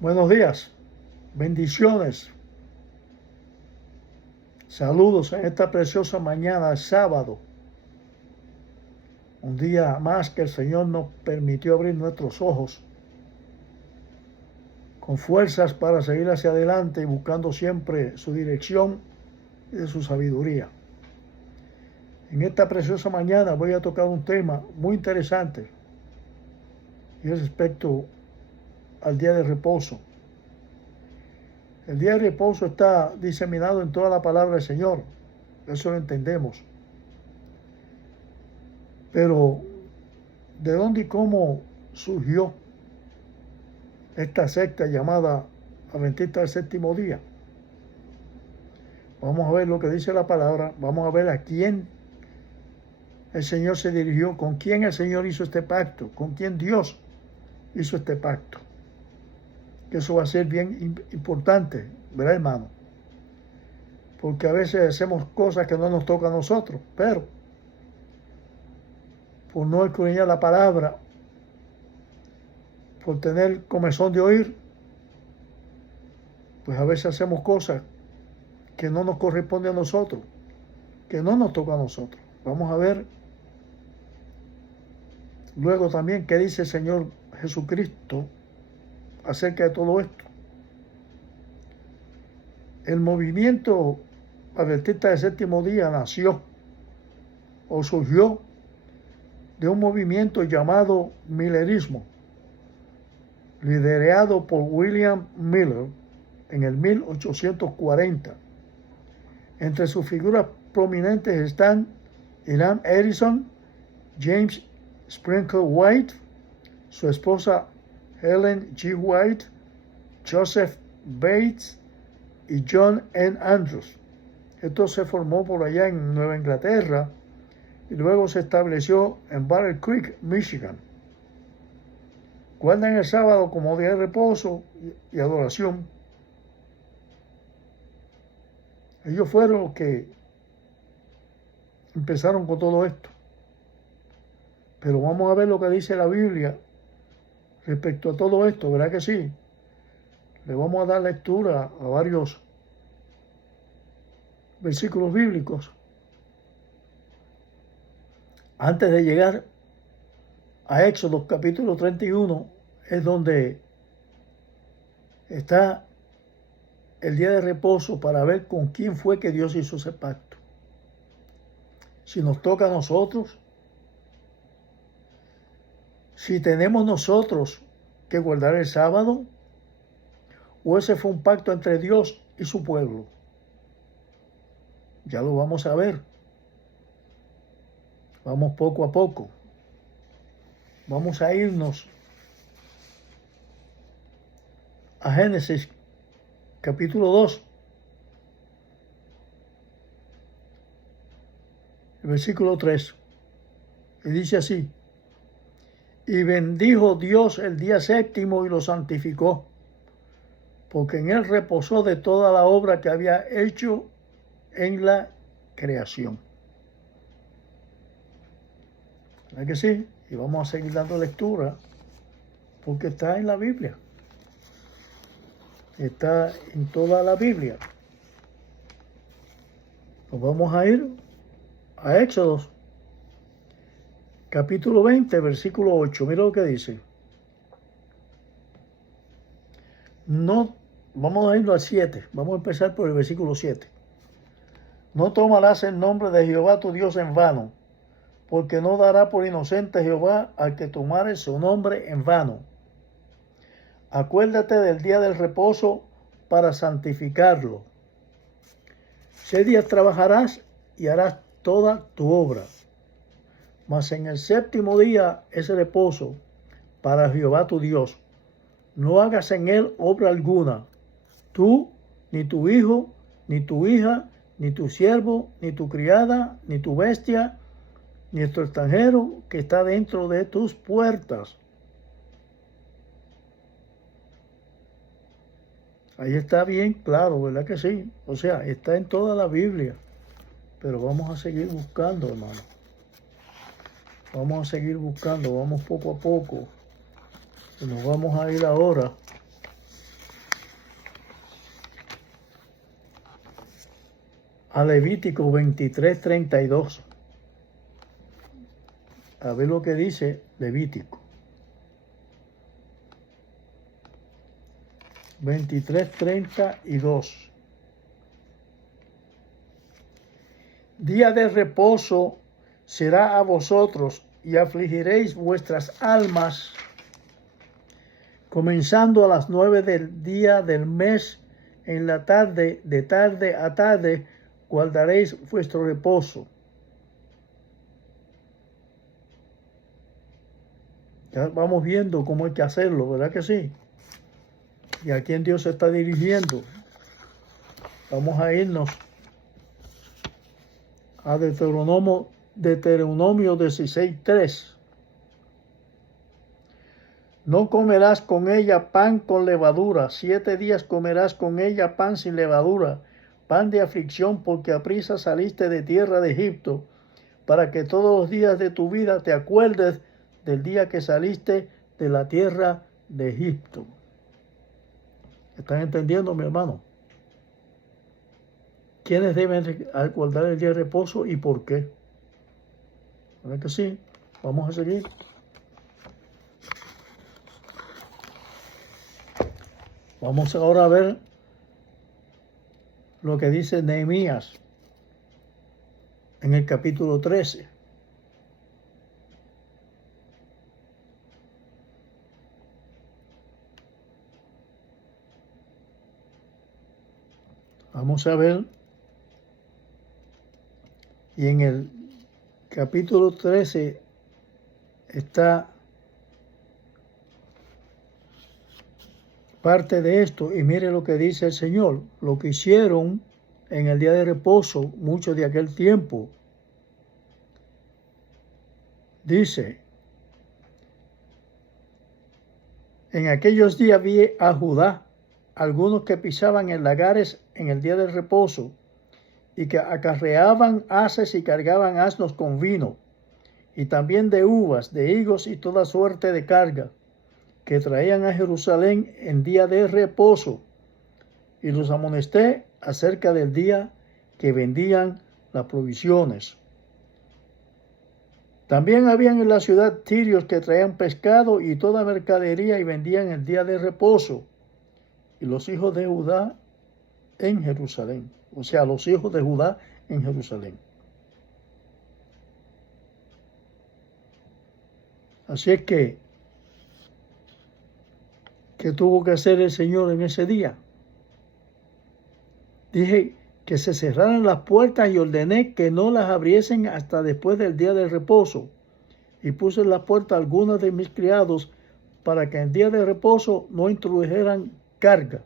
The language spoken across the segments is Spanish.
Buenos días, bendiciones, saludos en esta preciosa mañana, sábado, un día más que el Señor nos permitió abrir nuestros ojos con fuerzas para seguir hacia adelante y buscando siempre su dirección y su sabiduría. En esta preciosa mañana voy a tocar un tema muy interesante y es respecto al día de reposo. El día de reposo está diseminado en toda la palabra del Señor, eso lo entendemos. Pero, ¿de dónde y cómo surgió esta secta llamada Adventista del Séptimo Día? Vamos a ver lo que dice la palabra, vamos a ver a quién el Señor se dirigió, con quién el Señor hizo este pacto, con quién Dios hizo este pacto. Que eso va a ser bien importante, ¿verdad, hermano? Porque a veces hacemos cosas que no nos toca a nosotros, pero por no escudriñar la palabra, por tener comezón de oír, pues a veces hacemos cosas que no nos corresponde a nosotros, que no nos toca a nosotros. Vamos a ver luego también qué dice el Señor Jesucristo acerca de todo esto. El movimiento adventista del séptimo día nació o surgió de un movimiento llamado Millerismo, liderado por William Miller en el 1840. Entre sus figuras prominentes están Ilan Edison, James Sprinkle White, su esposa Helen G. White, Joseph Bates y John N. Andrews. Esto se formó por allá en Nueva Inglaterra y luego se estableció en Battle Creek, Michigan. Guardan el sábado como día de reposo y adoración. Ellos fueron los que empezaron con todo esto. Pero vamos a ver lo que dice la Biblia respecto a todo esto, ¿verdad que sí? Le vamos a dar lectura a varios versículos bíblicos antes de llegar a Éxodo capítulo 31, es donde está el día de reposo para ver con quién fue que Dios hizo ese pacto. Si nos toca a nosotros, si tenemos nosotros que guardar el sábado, o ese fue un pacto entre Dios y su pueblo. Ya lo vamos a ver. Vamos poco a poco. Vamos a irnos a Génesis capítulo 2, el versículo 3. Y dice así: y bendijo Dios el día séptimo y lo santificó, porque en él reposó de toda la obra que había hecho en la creación. ¿Verdad que sí? Y vamos a seguir dando lectura, porque está en la Biblia. Está en toda la Biblia. Nos vamos a ir a Éxodo, capítulo 20, versículo 8. Mira lo que dice. No, vamos a irlo al 7. Vamos a empezar por el versículo 7. No tomarás el nombre de Jehová tu Dios en vano, porque no dará por inocente Jehová al que tomare su nombre en vano. Acuérdate del día del reposo para santificarlo. 6 días trabajarás y harás toda tu obra. Mas en el séptimo día es reposo para Jehová tu Dios. No hagas en él obra alguna, tú, ni tu hijo, ni tu hija, ni tu siervo, ni tu criada, ni tu bestia, ni tu extranjero que está dentro de tus puertas. Ahí está bien claro, ¿verdad que sí? O sea, está en toda la Biblia. Pero vamos a seguir buscando, hermano. Vamos a seguir buscando, vamos poco a poco. Y nos vamos a ir ahora a Levítico 23:32. A ver lo que dice Levítico 23:32. Día de reposo será a vosotros, y afligiréis vuestras almas, comenzando a las 9 del día del mes, en la tarde, de tarde a tarde, guardaréis vuestro reposo. Ya vamos viendo cómo hay que hacerlo, ¿verdad que sí? Y a quién Dios se está dirigiendo. Vamos a irnos a Deuteronomio 16:3. No comerás con ella pan con levadura. 7 días comerás con ella pan sin levadura, pan de aflicción, porque aprisa saliste de tierra de Egipto, para que todos los días de tu vida te acuerdes del día que saliste de la tierra de Egipto. ¿Están entendiendo, mi hermano? ¿Quiénes deben guardar el día de reposo y por qué? ¿Verdad que sí? Vamos a seguir. Vamos ahora a ver lo que dice Nehemías en el capítulo 13. Vamos a ver. Y en el capítulo 13 está parte de esto, y mire lo que dice el Señor, lo que hicieron en el día de reposo muchos de aquel tiempo. Dice, en aquellos días vi a Judá algunos que pisaban en lagares en el día del reposo, y que acarreaban haces y cargaban asnos con vino, y también de uvas, de higos y toda suerte de carga, que traían a Jerusalén en día de reposo, y los amonesté acerca del día que vendían las provisiones. También habían en la ciudad tirios que traían pescado y toda mercadería y vendían el día de reposo, y los hijos de Judá en Jerusalén, o sea, los hijos de Judá en Jerusalén. Así es que, ¿qué tuvo que hacer el Señor en ese día? Dije que se cerraran las puertas y ordené que no las abriesen hasta después del día del reposo. Y puse en la puerta a algunos de mis criados para que en el día de reposo no introdujeran carga.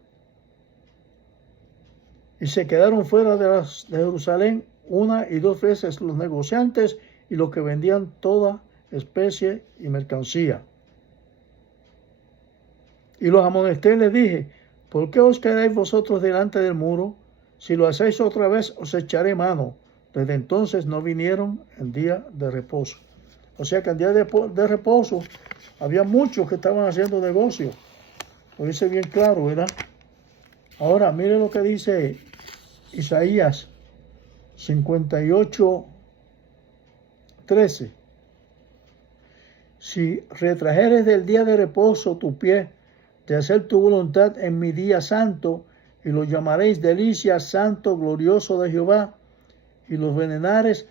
Y se quedaron fuera de Jerusalén 1 y 2 veces los negociantes y los que vendían toda especie y mercancía. Y los amonesté y les dije, ¿por qué os quedáis vosotros delante del muro? Si lo hacéis otra vez, os echaré mano. Desde entonces no vinieron en día de reposo. O sea que en día de reposo había muchos que estaban haciendo negocio. Lo dice bien claro, ¿verdad? Ahora, mire lo que dice Isaías 58:13. Si retrajeres del día de reposo tu pie, de hacer tu voluntad en mi día santo, y lo llamaréis delicia, santo, glorioso de Jehová, y los venerares,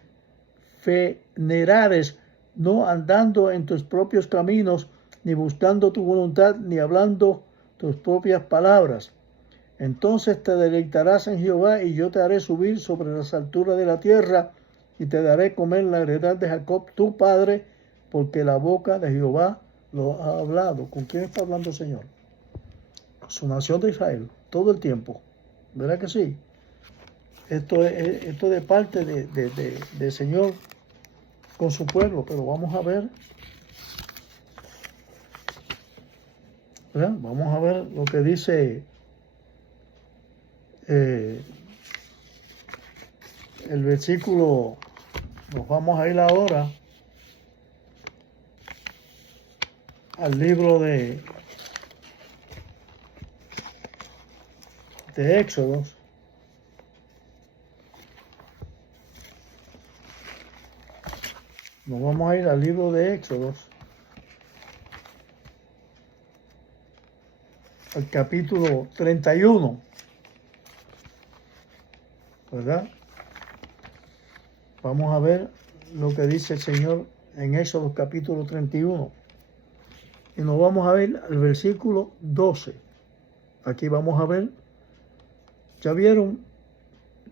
no andando en tus propios caminos, ni buscando tu voluntad, ni hablando tus propias palabras. Entonces te deleitarás en Jehová, y yo te haré subir sobre las alturas de la tierra, y te daré comer la heredad de Jacob tu padre, porque la boca de Jehová lo ha hablado. ¿Con quién está hablando el Señor? Con su nación de Israel, todo el tiempo. ¿Verdad que sí? Esto es de parte del Señor con su pueblo, pero vamos a ver. ¿Verdad? Vamos a ver lo que dice el versículo. Nos vamos a ir ahora al libro de Éxodos, Nos vamos a ir al libro de Éxodos, al capítulo 31, ¿verdad? Vamos a ver lo que dice el Señor en Éxodo capítulo 31. Y nos vamos a ver al versículo 12. Aquí vamos a ver, ya vieron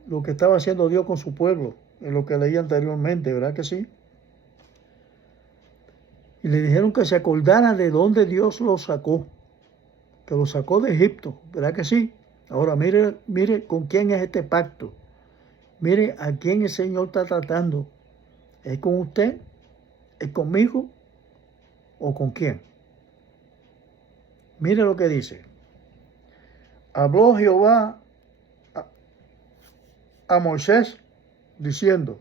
lo que estaba haciendo Dios con su pueblo, en lo que leí anteriormente, ¿verdad que sí? Y le dijeron que se acordara de dónde Dios los sacó, que los sacó de Egipto, ¿verdad que sí? Ahora mire con quién es este pacto. Mire a quién el Señor está tratando. ¿Es con usted? ¿Es conmigo? ¿O con quién? Mire lo que dice. Habló Jehová a Moisés diciendo: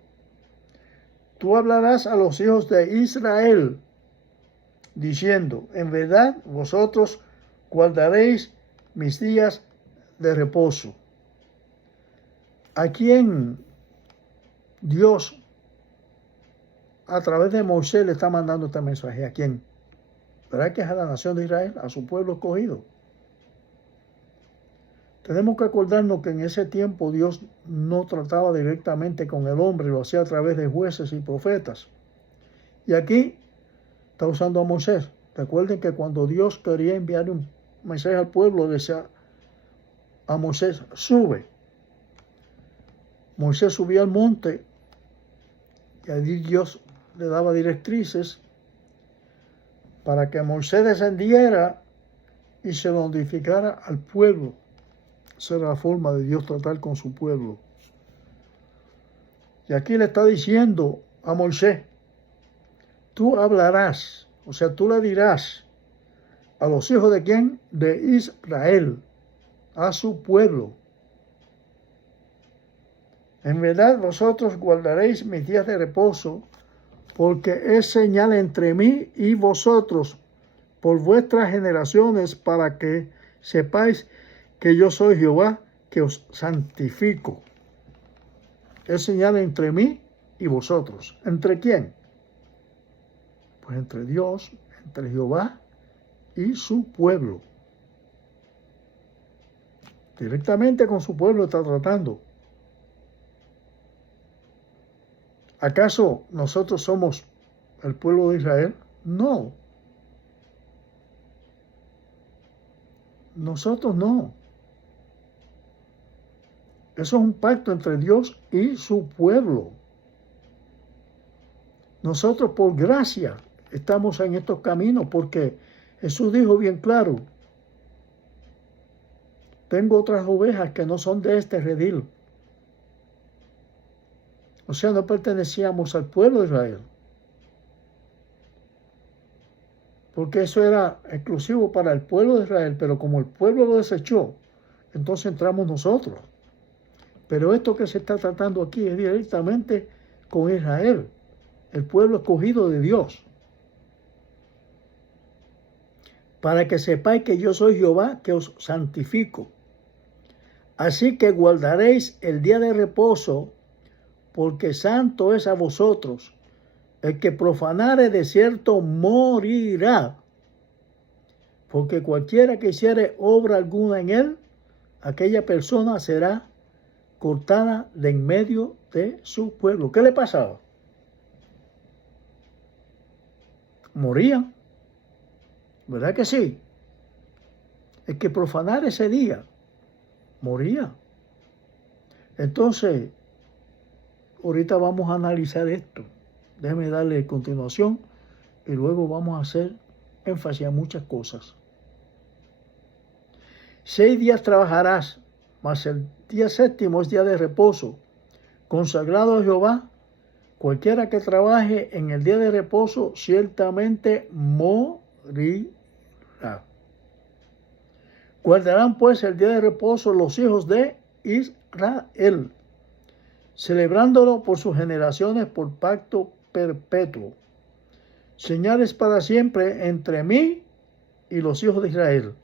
tú hablarás a los hijos de Israel diciendo: en verdad vosotros guardaréis mis días de reposo. ¿A quién Dios a través de Moisés le está mandando este mensaje? ¿A quién? ¿Verdad que es a la nación de Israel, a su pueblo escogido? Tenemos que acordarnos que en ese tiempo Dios no trataba directamente con el hombre, lo hacía a través de jueces y profetas. Y aquí está usando a Moisés. Recuerden que cuando Dios quería enviar un mensaje al pueblo, decía a Moisés: sube. Moisés subía al monte y allí Dios le daba directrices para que Moisés descendiera y se notificara al pueblo. Esa era la forma de Dios tratar con su pueblo. Y aquí le está diciendo a Moisés: tú hablarás, o sea, tú le dirás a los hijos de ¿quién? De Israel, a su pueblo: en verdad vosotros guardaréis mis días de reposo, porque es señal entre mí y vosotros por vuestras generaciones, para que sepáis que yo soy Jehová, que os santifico. Es señal entre mí y vosotros. ¿Entre quién? Pues entre Dios, entre Jehová y su pueblo. Directamente con su pueblo está tratando. ¿Acaso nosotros somos el pueblo de Israel? No. Nosotros no. Eso es un pacto entre Dios y su pueblo. Nosotros por gracia estamos en estos caminos, porque Jesús dijo bien claro: tengo otras ovejas que no son de este redil. O sea, no pertenecíamos al pueblo de Israel, porque eso era exclusivo para el pueblo de Israel, pero como el pueblo lo desechó, entonces entramos nosotros. Pero esto que se está tratando aquí es directamente con Israel, el pueblo escogido de Dios. Para que sepáis que yo soy Jehová, que os santifico. Así que guardaréis el día de reposo, porque santo es a vosotros. El que profanare de cierto morirá, porque cualquiera que hiciere obra alguna en él, aquella persona será cortada de en medio de su pueblo. ¿Qué le pasaba? Moría. ¿Verdad que sí? El que profanara ese día, moría. Entonces, ahorita vamos a analizar esto. Déjeme darle continuación y luego vamos a hacer énfasis a muchas cosas. 6 días trabajarás, mas el día séptimo es día de reposo, consagrado a Jehová. Cualquiera que trabaje en el día de reposo ciertamente morirá. Guardarán pues el día de reposo los hijos de Israel, celebrándolo por sus generaciones por pacto perpetuo. Señales para siempre entre mí y los hijos de Israel.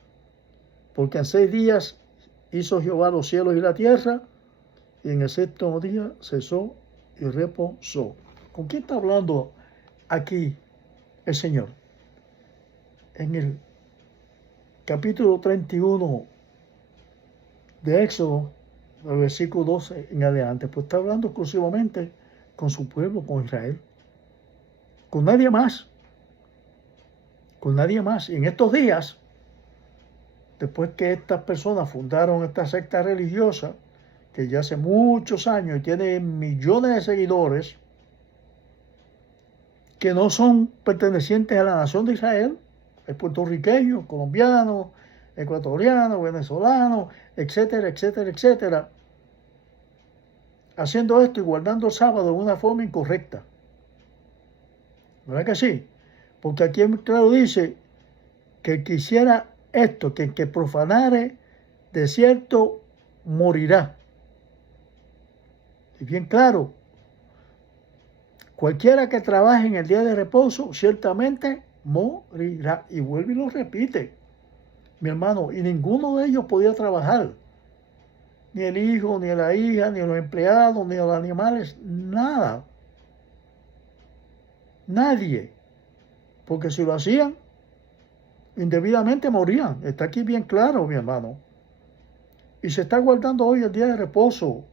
Porque en 6 días hizo Jehová los cielos y la tierra, y en el séptimo día cesó y reposó. ¿Con quién está hablando aquí el Señor? En el capítulo 31 de Éxodo, el versículo 12 en adelante, pues está hablando exclusivamente con su pueblo, con Israel, con nadie más, con nadie más. Y en estos días, después que estas personas fundaron esta secta religiosa, que ya hace muchos años y tiene millones de seguidores, que no son pertenecientes a la nación de Israel, hay puertorriqueños, colombianos, ecuatorianos, venezolanos, etcétera, etcétera, etcétera, haciendo esto y guardando el sábado de una forma incorrecta. ¿Verdad que sí? Porque aquí claro dice que quisiera esto, que el que profanare de cierto morirá. Y bien claro, cualquiera que trabaje en el día de reposo ciertamente morirá. Y vuelve y lo repite, mi hermano, y ninguno de ellos podía trabajar. Ni el hijo, ni la hija, ni los empleados, ni los animales, nada. Nadie. Porque si lo hacían, indebidamente morían. Está aquí bien claro, mi hermano. Y se está guardando hoy el día de reposo.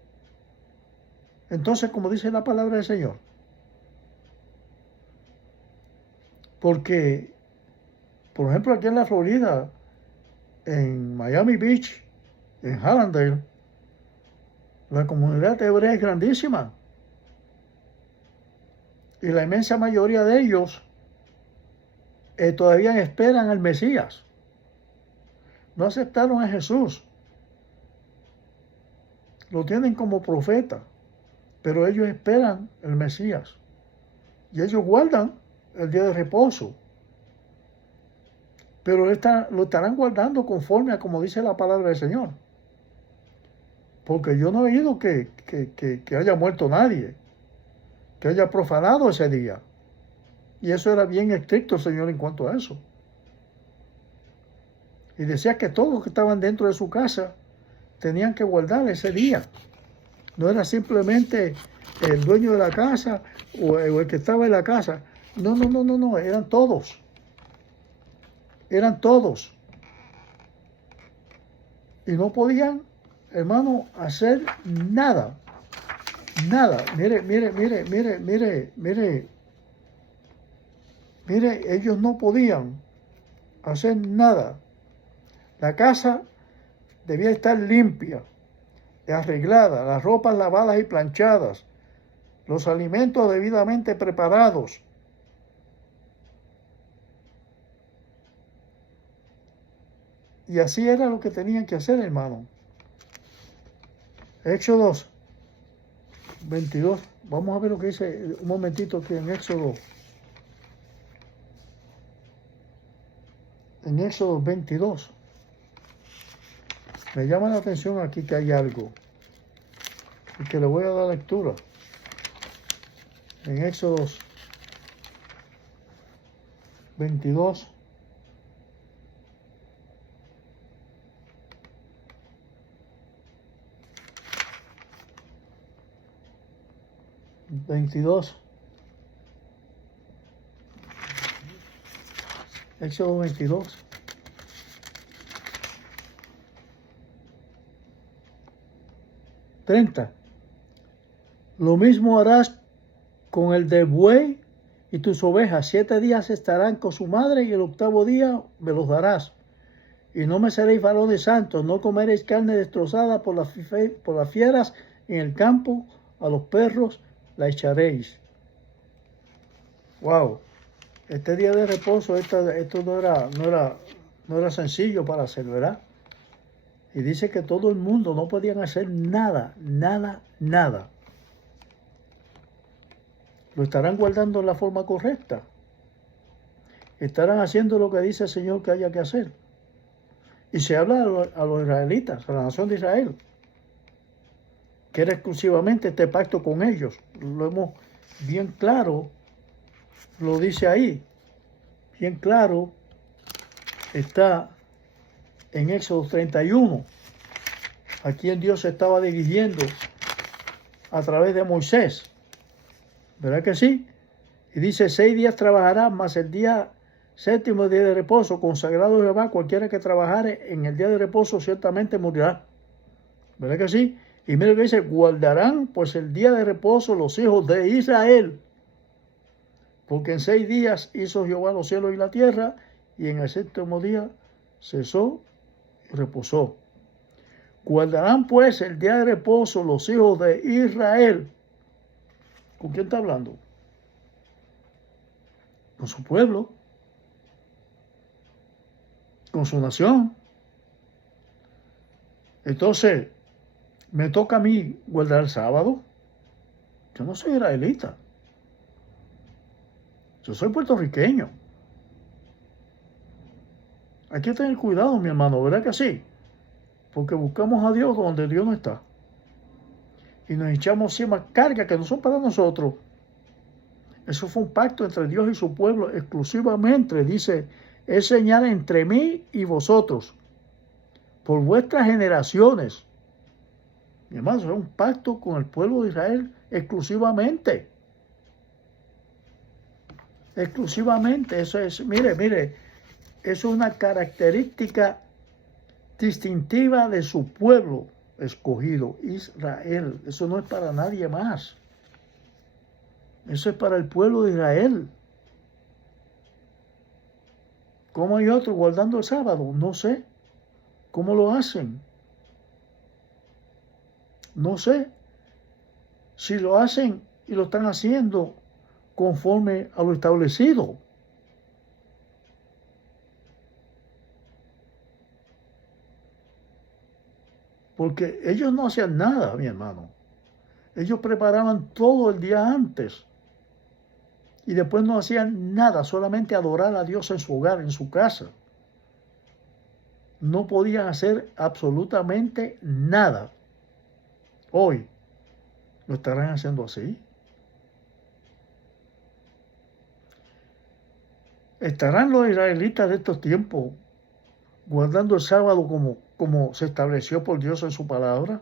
Entonces, como dice la palabra del Señor, porque, por ejemplo, aquí en la Florida, en Miami Beach, en Hallandale, la comunidad hebrea es grandísima. Y la inmensa mayoría de ellos todavía esperan al Mesías. No aceptaron a Jesús. Lo tienen como profeta, pero ellos esperan el Mesías. Y ellos guardan el día de reposo. Pero lo estarán guardando conforme a como dice la palabra del Señor. Porque yo no he oído que haya muerto nadie, que haya profanado ese día. Y eso era bien estricto el Señor en cuanto a eso. Y decía que todos los que estaban dentro de su casa tenían que guardar ese día. No era simplemente el dueño de la casa o el que estaba en la casa. No, eran todos. Eran todos. Y no podían, hermano, hacer nada. Nada. Mire, ellos no podían hacer nada. La casa debía estar limpia, arreglada, las ropas lavadas y planchadas, los alimentos debidamente preparados. Y así era lo que tenían que hacer, hermano. Éxodo 22. Vamos a ver lo que dice un momentito aquí en Éxodo. En Éxodo 22. Me llama la atención aquí que hay algo. Y que le voy a dar lectura. En Éxodo 22. Éxodo 22. Lo mismo harás con el del buey y tus ovejas. 7 días estarán con su madre y el 8º día me los darás. Y no me seréis varones santos, no comeréis carne destrozada por las fieras en el campo, a los perros la echaréis. Wow, este día de reposo, esto no era sencillo para hacer, ¿verdad? Y dice que todo el mundo no podían hacer nada. Lo estarán guardando en la forma correcta. Estarán haciendo lo que dice el Señor que haya que hacer. Y se habla a los israelitas, a la nación de Israel, que era exclusivamente este pacto con ellos. Lo hemos bien claro, lo dice ahí. Bien claro está en Éxodo 31, a quien Dios se estaba dirigiendo a través de Moisés. ¿Verdad que sí? Y dice, 6 días trabajarás, mas el día séptimo día de reposo, consagrado a Jehová, cualquiera que trabajare en el día de reposo ciertamente morirá. ¿Verdad que sí? Y mira lo que dice, guardarán pues el día de reposo los hijos de Israel, porque en 6 días hizo Jehová los cielos y la tierra, y en el séptimo día cesó y reposó. Guardarán pues el día de reposo los hijos de Israel. ¿Con quién está hablando? Con su pueblo, con su nación. Entonces, me toca a mí guardar el sábado. Yo no soy israelita. Yo soy puertorriqueño. Hay que tener cuidado, mi hermano, ¿verdad que sí? Porque buscamos a Dios donde Dios no está. Y nos echamos encima cargas que no son para nosotros. Eso fue un pacto entre Dios y su pueblo exclusivamente. Dice, es señal entre mí y vosotros, por vuestras generaciones. Mi hermano, es un pacto con el pueblo de Israel exclusivamente. Exclusivamente. Eso es, mire, eso es una característica distintiva de su pueblo escogido, Israel. Eso no es para nadie más. Eso es para el pueblo de Israel. ¿Cómo hay otros guardando el sábado? No sé. ¿Cómo lo hacen? No sé. Si lo hacen y lo están haciendo conforme a lo establecido. Porque ellos no hacían nada, mi hermano. Ellos preparaban todo el día antes. Y después no hacían nada, solamente adorar a Dios en su hogar, en su casa. No podían hacer absolutamente nada. Hoy, ¿lo estarán haciendo así? ¿Estarán los israelitas de estos tiempos guardando el sábado como se estableció por Dios en su palabra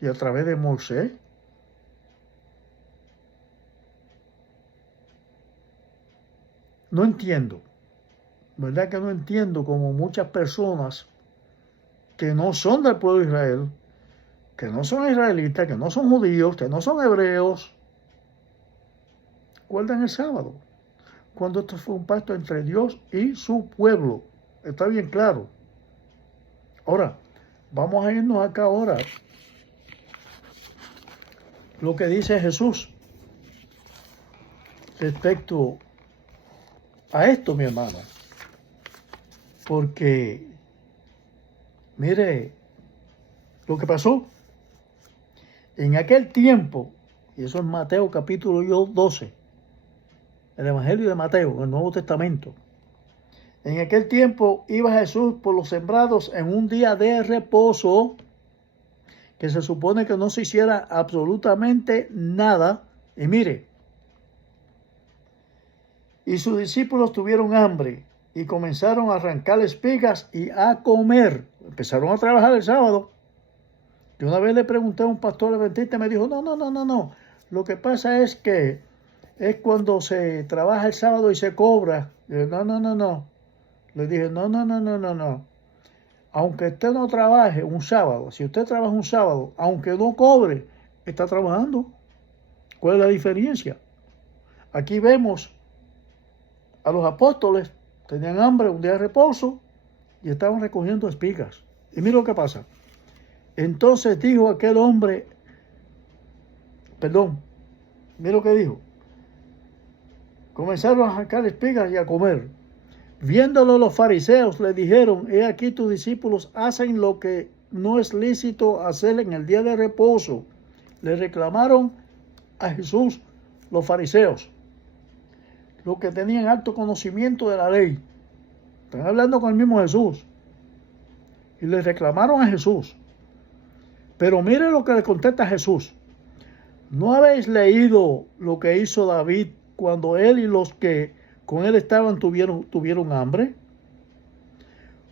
y a través de Moisés? No entiendo, ¿verdad que no entiendo? Como muchas personas que no son del pueblo de Israel, que no son israelitas, que no son judíos, que no son hebreos, guardan el sábado, cuando esto fue un pacto entre Dios y su pueblo. Está bien claro. Ahora, vamos a irnos acá ahora. Lo que dice Jesús respecto a esto, mi hermano. Porque, mire, lo que pasó en aquel tiempo, y eso es Mateo capítulo 12, el Evangelio de Mateo, el Nuevo Testamento. En aquel tiempo iba Jesús por los sembrados en un día de reposo, que se supone que no se hiciera absolutamente nada. Y mire, y sus discípulos tuvieron hambre y comenzaron a arrancar espigas y a comer. Empezaron a trabajar el sábado. Yo una vez le pregunté a un pastor adventista y me dijo, no. Lo que pasa es que es cuando se trabaja el sábado y se cobra. Le dije, no. Le dije, no. Aunque usted no trabaje un sábado, si usted trabaja un sábado, aunque no cobre, está trabajando. ¿Cuál es la diferencia? Aquí vemos a los apóstoles, tenían hambre, un día de reposo, y estaban recogiendo espigas. Y mira lo que pasa. Entonces dijo aquel hombre, mira lo que dijo. Comenzaron a arrancar espigas y a comer. Viéndolo los fariseos le dijeron, he aquí tus discípulos hacen lo que no es lícito hacer en el día de reposo. Le reclamaron a Jesús los fariseos, los que tenían alto conocimiento de la ley. Están hablando con el mismo Jesús. Y le reclamaron a Jesús. Pero miren lo que le contesta Jesús. ¿No habéis leído lo que hizo David cuando él y los que con él estaban tuvieron hambre?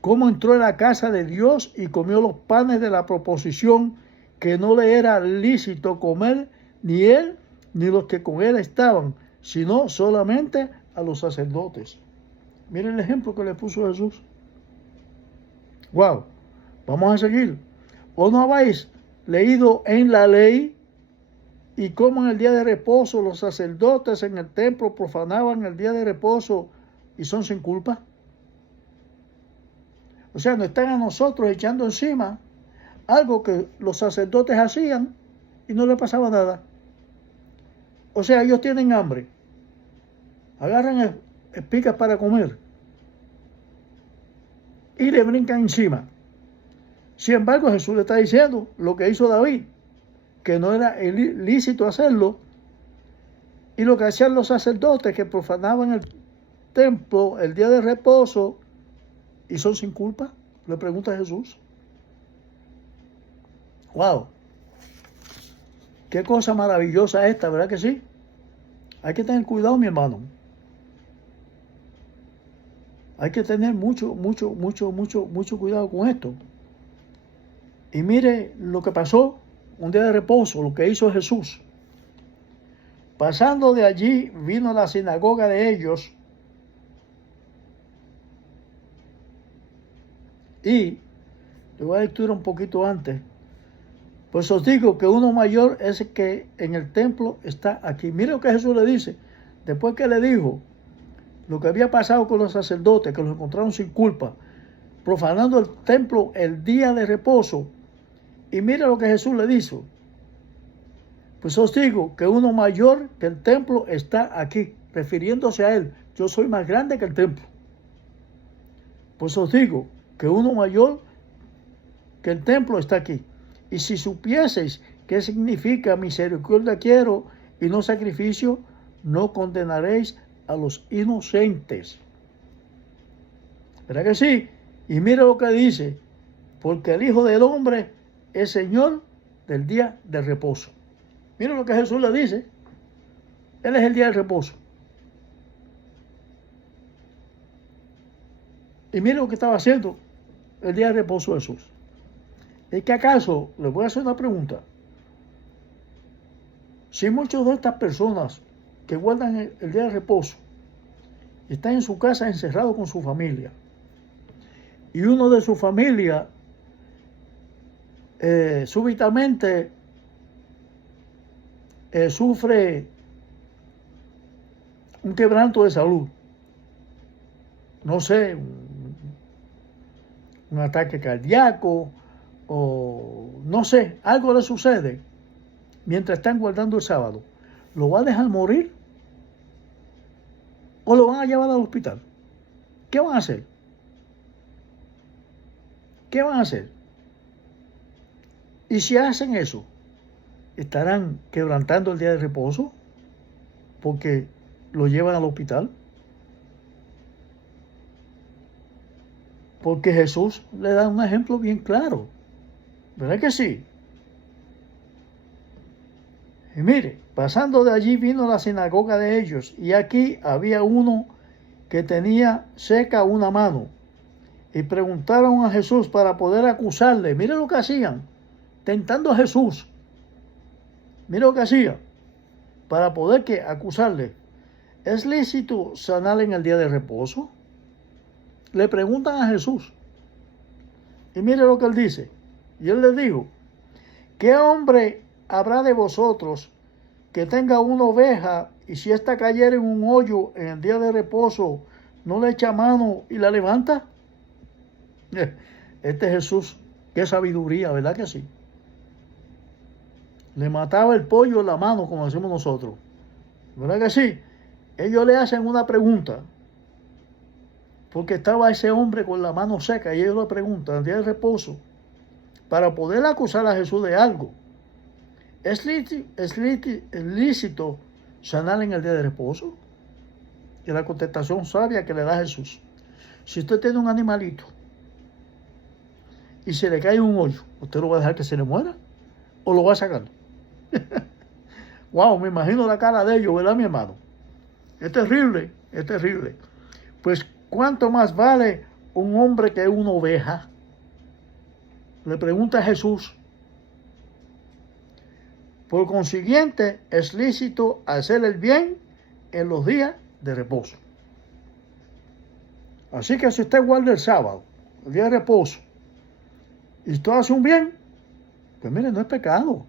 ¿Cómo entró en la casa de Dios y comió los panes de la proposición que no le era lícito comer ni él ni los que con él estaban, sino solamente a los sacerdotes. Miren el ejemplo que le puso Jesús. Wow, vamos a seguir. ¿O no habéis leído en la ley y cómo en el día de reposo los sacerdotes en el templo profanaban el día de reposo y son sin culpa? O sea, nos están a nosotros echando encima algo que los sacerdotes hacían y no le pasaba nada. O sea, ellos tienen hambre, agarran espigas para comer y le brincan encima. Sin embargo, Jesús le está diciendo lo que hizo David, que no era lícito hacerlo, y lo que hacían los sacerdotes que profanaban el templo el día de reposo y son sin culpa, le pregunta Jesús. Wow, qué cosa maravillosa esta, ¿verdad que sí? Hay que tener cuidado, mi hermano. Hay que tener mucho cuidado con esto. Y mire lo que pasó un día de reposo, lo que hizo Jesús. Pasando de allí, vino a la sinagoga de ellos y, le voy a lectura un poquito antes, pues os digo que uno mayor es el que en el templo está aquí. Mire lo que Jesús le dice, después que le dijo lo que había pasado con los sacerdotes, que los encontraron sin culpa, profanando el templo el día de reposo. Y mire lo que Jesús le dijo. Pues os digo que uno mayor que el templo está aquí, refiriéndose a él. Yo soy más grande que el templo. Pues os digo que uno mayor que el templo está aquí. Y si supieseis qué significa misericordia quiero y no sacrificio, no condenaréis a los inocentes. ¿Verdad que sí? Y mire lo que dice, porque el Hijo del Hombre es Señor del día de reposo. Mire lo que Jesús le dice. Él es el día de reposo. Y mire lo que estaba haciendo el día de reposo Jesús. ¿Es que acaso, les voy a hacer una pregunta? Si muchas de estas personas que guardan el día de reposo están en su casa encerrados con su familia, y uno de su familia súbitamente sufre un quebranto de salud, no sé, un ataque cardíaco, o no sé, algo le sucede mientras están guardando el sábado, ¿lo va a dejar morir? ¿O lo van a llevar al hospital? ¿Qué van a hacer? ¿Qué van a hacer? Y si hacen eso, ¿estarán quebrantando el día de reposo porque lo llevan al hospital? Porque Jesús le da un ejemplo bien claro. ¿Verdad que sí? Y mire, pasando de allí vino a la sinagoga de ellos, y aquí había uno que tenía seca una mano. Y preguntaron a Jesús para poder acusarle. Mire lo que hacían, tentando a Jesús. Mire lo que hacía, para poder acusarle. ¿Es lícito sanar en el día de reposo? Le preguntan a Jesús. Y mire lo que él dice. Y él les dijo, ¿qué hombre habrá de vosotros que tenga una oveja y si ésta cayere en un hoyo en el día de reposo, no le echa mano y la levanta? Este Jesús, qué sabiduría, ¿verdad que sí? Le mataba el pollo en la mano, como decimos nosotros. ¿Verdad que sí? Ellos le hacen una pregunta, porque estaba ese hombre con la mano seca, y ellos le preguntan, el día de reposo, para poder acusar a Jesús de algo. ¿Es lícito sanar en el día de reposo? Y la contestación sabia que le da Jesús. Si usted tiene un animalito y se le cae un hoyo, ¿usted lo va a dejar que se le muera? ¿O lo va a sacar? Wow, me imagino la cara de ellos, ¿verdad, mi hermano? Es terrible, es terrible. Pues, ¿cuánto más vale un hombre que una oveja? Le pregunta a Jesús. Por consiguiente, es lícito hacer el bien en los días de reposo. Así que si usted guarda el sábado, el día de reposo, y usted hace un bien, pues mire, no es pecado.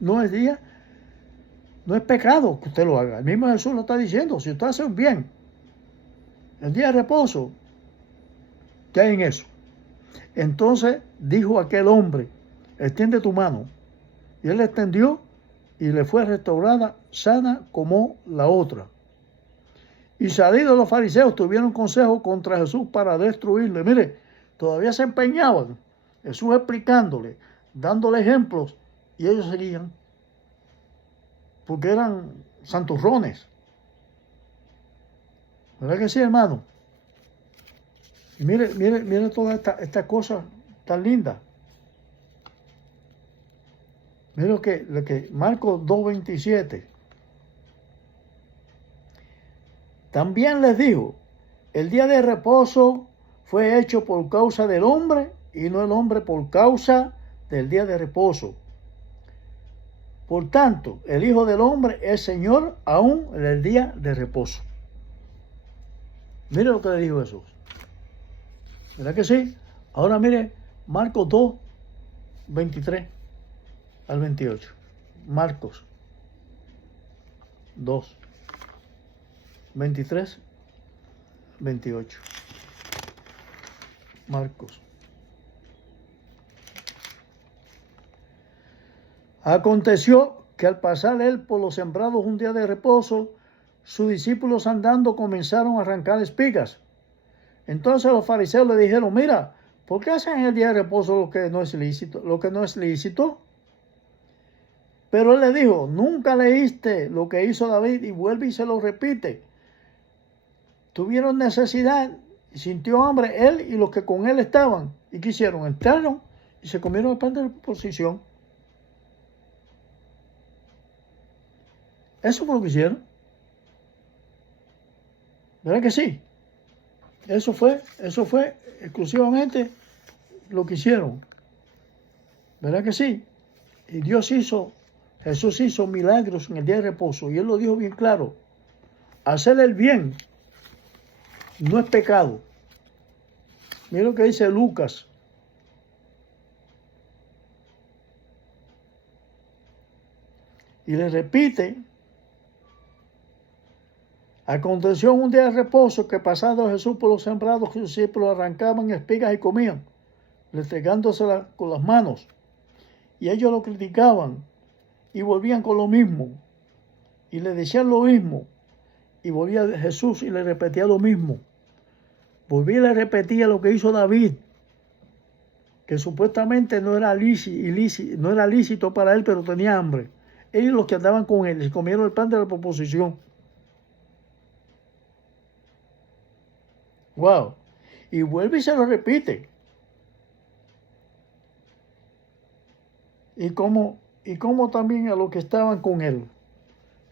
No es pecado que usted lo haga. El mismo Jesús lo está diciendo. Si usted hace un bien, el día de reposo, ¿qué hay en eso? Entonces dijo aquel hombre, extiende tu mano. Y él extendió y le fue restaurada sana como la otra. Y salidos los fariseos tuvieron consejo contra Jesús para destruirle. Mire, todavía se empeñaban. Jesús explicándole, dándole ejemplos, y ellos seguían. Porque eran santurrones. ¿Verdad que sí, hermano? Y mire toda esta cosa tan linda. Mire lo que Marcos 2:27. También les dijo, el día de reposo fue hecho por causa del hombre y no el hombre por causa del día de reposo. Por tanto, el Hijo del Hombre es Señor aún en el día de reposo. Mire lo que le dijo Jesús. ¿Verdad que sí? Ahora mire Marcos 2, 23 al 28. Marcos 2, 23, 28. Marcos. Aconteció que al pasar él por los sembrados un día de reposo, sus discípulos andando comenzaron a arrancar espigas. Entonces los fariseos le dijeron, mira, ¿por qué hacen en el día de reposo lo que no es lícito? Pero él le dijo, nunca leíste lo que hizo David, y vuelve y se lo repite. Tuvieron necesidad, sintió hambre él y los que con él estaban. ¿Y qué hicieron? Entraron y se comieron el pan de la proposición. Eso fue lo que hicieron. ¿Verdad que sí? Eso fue exclusivamente lo que hicieron. ¿Verdad que sí? Y Jesús hizo milagros en el día de reposo. Y él lo dijo bien claro. Hacer el bien no es pecado. Mira lo que dice Lucas. Y le repite. Aconteció un día de reposo que pasando Jesús por los sembrados, sus discípulos arrancaban espigas y comían, restregándoselas con las manos. Y ellos lo criticaban y volvían con lo mismo. Y le decían lo mismo. Y volvía Jesús y le repetía lo mismo. Volvía y le repetía lo que hizo David, que supuestamente no era lícito para él, pero tenía hambre. Ellos los que andaban con él, se comieron el pan de la proposición. Wow. Y vuelve y se lo repite. Y como también a los que estaban con él.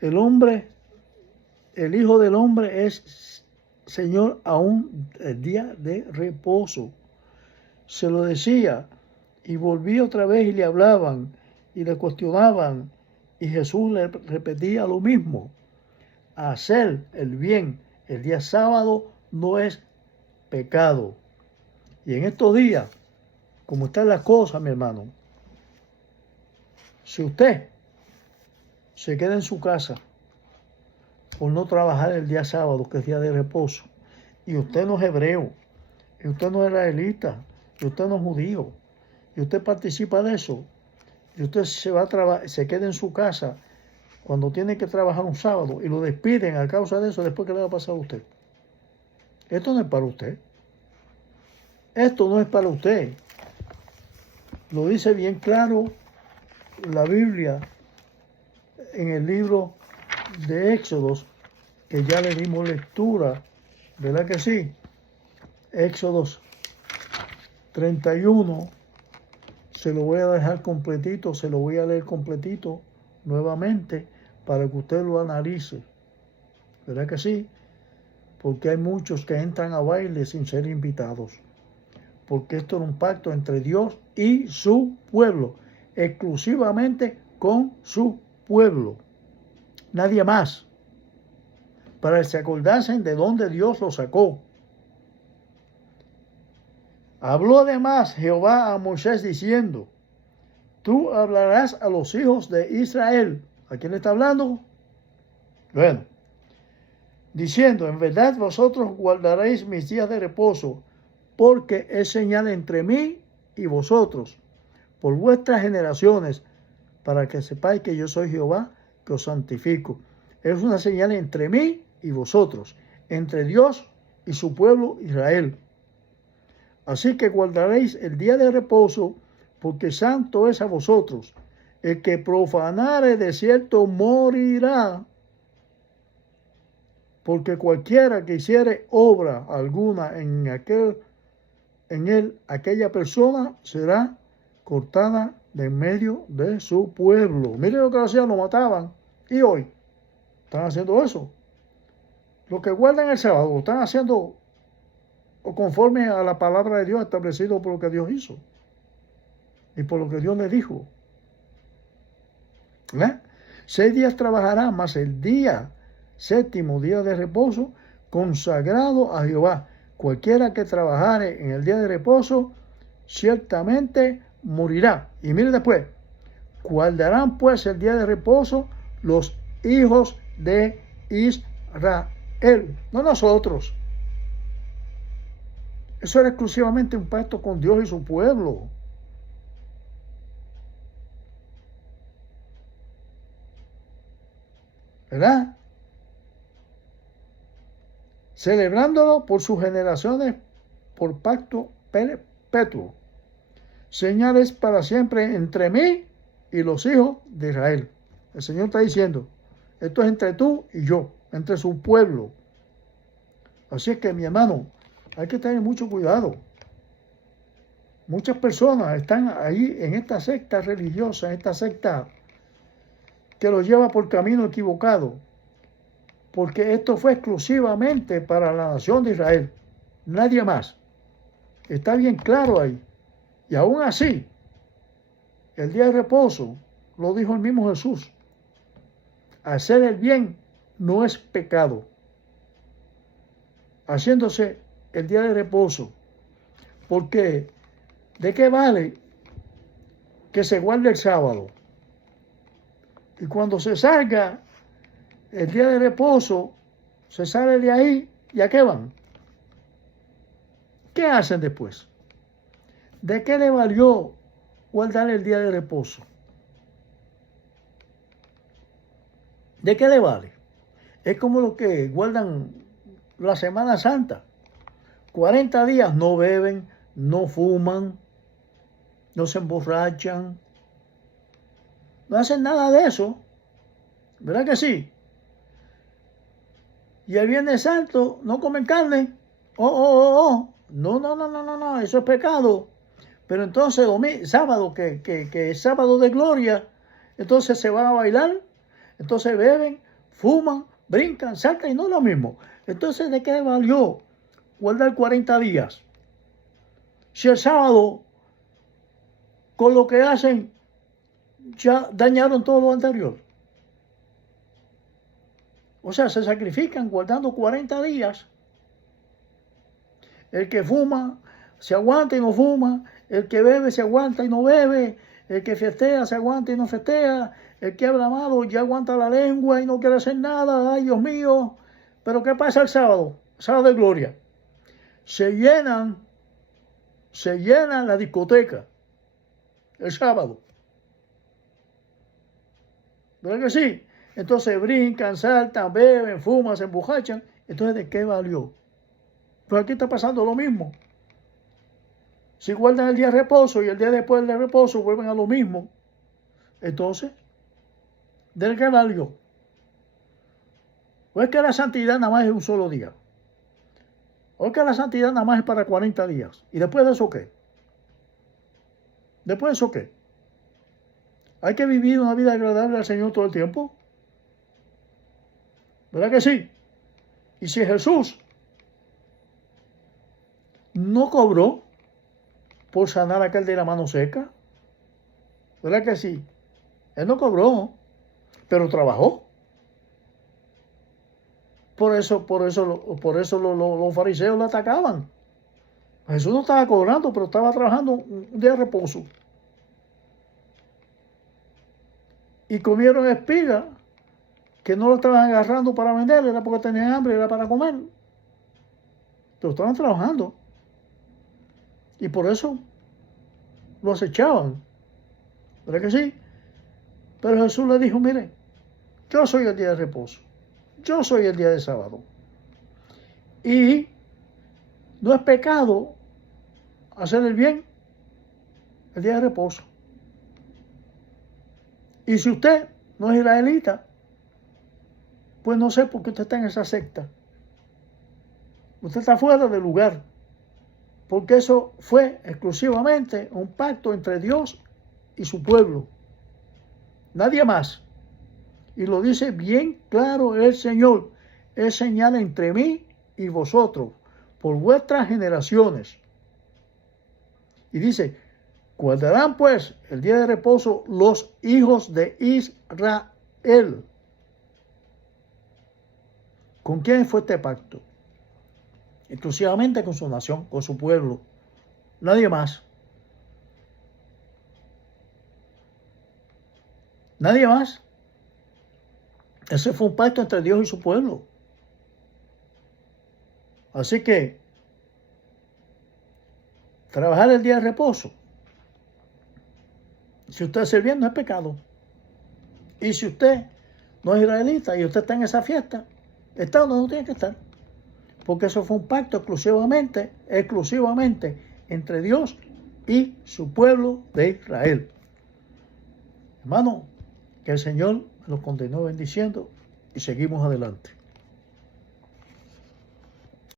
El Hijo del Hombre es Señor aún el día de reposo. Se lo decía y volvía otra vez y le hablaban y le cuestionaban. Y Jesús le repetía lo mismo. Hacer el bien el día sábado no es pecado. Y en estos días, como están las cosas, mi hermano, si usted se queda en su casa por no trabajar el día sábado, que es día de reposo, y usted no es hebreo, y usted no es israelita, y usted no es judío, y usted participa de eso, y usted se queda en su casa cuando tiene que trabajar un sábado y lo despiden a causa de eso, después, ¿qué le va a pasar a usted? Esto no es para usted. Esto no es para usted. Lo dice bien claro la Biblia en el libro de Éxodos, que ya le dimos lectura, ¿verdad que sí? Éxodos 31, se lo voy a dejar completito, se lo voy a leer completito nuevamente para que usted lo analice, ¿verdad que sí? Porque hay muchos que entran a baile sin ser invitados, porque esto era un pacto entre Dios y su pueblo, exclusivamente con su pueblo. nadie más, para que se acordasen de dónde Dios los sacó. Habló además Jehová a Moisés diciendo, tú hablarás a los hijos de Israel. ¿A quién le está hablando? Bueno, diciendo, en verdad vosotros guardaréis mis días de reposo, porque es señal entre mí y vosotros, por vuestras generaciones, para que sepáis que yo soy Jehová, que os santifico. Es una señal entre mí y vosotros, entre Dios y su pueblo Israel. Así que guardaréis el día de reposo, porque santo es a vosotros. El que profanare de cierto morirá, porque cualquiera que hiciere obra alguna en él, aquella persona será cortada de en medio de su pueblo. Miren lo que hacían, lo mataban. Y hoy están haciendo eso. Los que guardan el sábado lo están haciendo o conforme a la palabra de Dios establecido por lo que Dios hizo y por lo que Dios le dijo. 6 días trabajará, mas el día séptimo, día de reposo, consagrado a Jehová. Cualquiera que trabajare en el día de reposo, ciertamente morirá. Y mire después, guardarán pues el día de reposo los hijos de Israel, no nosotros. Eso era exclusivamente un pacto con Dios y su pueblo. ¿Verdad? Celebrándolo por sus generaciones, por pacto perpetuo. Señales para siempre entre mí y los hijos de Israel. El Señor está diciendo, esto es entre tú y yo, entre su pueblo. Así es que, mi hermano, hay que tener mucho cuidado. Muchas personas están ahí en esta secta religiosa, en esta secta que los lleva por camino equivocado, porque esto fue exclusivamente para la nación de Israel, nadie más. Está bien claro ahí. Y aún así, el día de reposo, lo dijo el mismo Jesús, hacer el bien no es pecado. Haciéndose el día de reposo, porque ¿de qué vale que se guarde el sábado? Y cuando se salga el día de reposo, se sale de ahí, ¿y a qué van? ¿Qué hacen después? ¿De qué le valió guardar el día de reposo? ¿De qué le vale? Es como los que guardan la Semana Santa. 40 días no beben, no fuman, no se emborrachan, no hacen nada de eso. ¿Verdad que sí? Y el Viernes Santo no comen carne. Oh. No, eso es pecado. Pero entonces sábado, que es sábado de gloria, entonces se van a bailar, entonces beben, fuman, brincan, saltan y no es lo mismo. Entonces, ¿de qué valió guardar 40 días? Si el sábado, con lo que hacen, ya dañaron todo lo anterior. O sea, se sacrifican guardando 40 días. El que fuma se aguanta y no fuma. El que bebe se aguanta y no bebe. El que festea se aguanta y no festea. El que habla malo ya aguanta la lengua y no quiere hacer nada. Ay, Dios mío. Pero ¿qué pasa el sábado? Sábado de gloria. Se llenan la discoteca el sábado. ¿Verdad que sí? Entonces brincan, saltan, beben, fuman, se emborrachan. Entonces, ¿de qué valió? Pues aquí está pasando lo mismo. Si guardan el día de reposo y el día después del reposo vuelven a lo mismo, entonces, ¿de qué valió? ¿O es que la santidad nada más es un solo día? ¿O es que la santidad nada más es para 40 días? ¿Y después de eso qué? ¿Después de eso qué? ¿Hay que vivir una vida agradable al Señor todo el tiempo? ¿Verdad que sí? Y si Jesús no cobró por sanar a aquel de la mano seca, ¿verdad que sí? Él no cobró, pero trabajó. Por eso los fariseos le atacaban. Jesús no estaba cobrando, pero estaba trabajando un día de reposo. Y comieron espigas que no lo estaban agarrando para vender, era porque tenían hambre, era para comer. Pero estaban trabajando. Y por eso lo acechaban. ¿Verdad que sí? Pero Jesús le dijo, mire, yo soy el día de reposo. Yo soy el día de sábado. Y no es pecado hacer el bien el día de reposo. Y si usted no es israelita, pues no sé por qué usted está en esa secta. Usted está fuera del lugar. Porque eso fue exclusivamente un pacto entre Dios y su pueblo. Nadie más. Y lo dice bien claro el Señor. Es señal entre mí y vosotros, por vuestras generaciones. Y dice, guardarán pues el día de reposo los hijos de Israel. ¿Con quién fue este pacto? Exclusivamente con su nación, con su pueblo. Nadie más. Nadie más. Ese fue un pacto entre Dios y su pueblo. Así que trabajar el día de reposo, si usted hace el bien, no es pecado. Y si usted no es israelita y usted está en esa fiesta, está donde no tiene que estar. Porque eso fue un pacto exclusivamente entre Dios y su pueblo de Israel. Hermano, que el Señor los continúe bendiciendo y seguimos adelante.